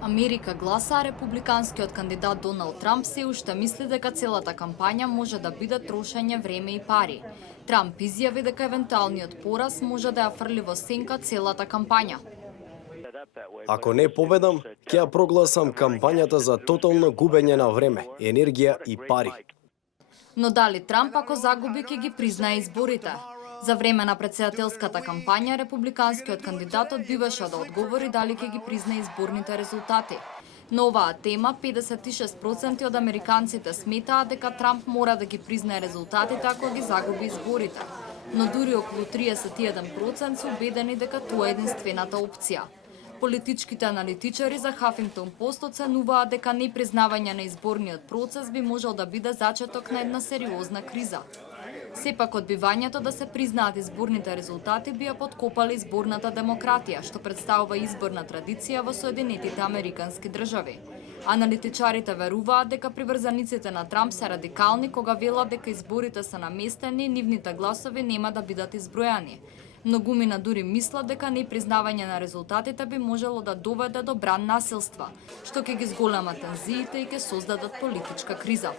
Америка гласа, а републиканскиот кандидат Доналд Трамп се уште мисли дека целата кампања може да биде трошење време и пари. Трамп изјави дека евентуалниот пораз може да ја фрли во сенка целата кампања. Ако не победам, ќе ја прогласам кампањата за тотално губење на време, енергија и пари. Но дали Трамп ако загуби ќе ги признае изборите? За време на претседателската кампања, републиканскиот кандидат одбиваше да одговори дали ќе ги признае изборните резултати. На оваа тема 56% од американците сметаат дека Трамп мора да ги признае резултатите ако ги загуби изборите. Но дури околу 31% се убедени дека тоа е единствената опција. Политичките аналитичари за Huffington Post оценуваат дека непризнавање на изборниот процес би можел да биде зачеток на една сериозна криза. Сепак одбивањето да се признаат изборните резултати би ја поткопали изборната демократија, што представува изборна традиција во Соединетите Американски држави. Аналитичарите веруваат дека приврзаниците на Трамп се радикални кога велат дека изборите се наместени и нивните гласови нема да бидат избројани. Многумина дури мислат дека непризнавање на резултатите би можело да доведе до бран насилства, што ќе ги зголема тензиите и ќе создадат политичка криза.